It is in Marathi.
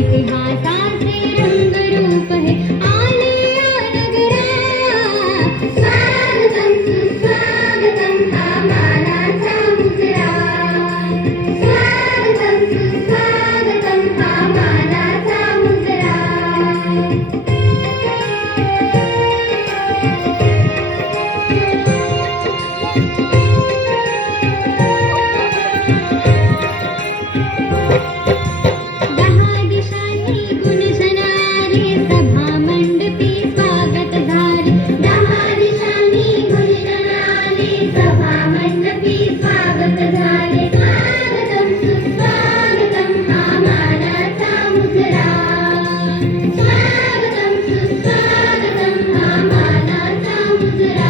इतिहासाचे रंगरूप हे आले या नगरात. स्वागतम सुस्वागतम हा मानाचा मुजरा. स्वागतम सुस्वागतम हा मानाचा मुजरा. दहा दिशांनी गुंजणारे सभा मंडपी स्वागत झाले. दहा दिशांनी गुंजणारे सभा मंडपी स्वागत झाले. स्वागतम सुस्वागतम हा मानाचा मुजरा. स्वागतम सुस्वागतम हा मानाचा मुजरा.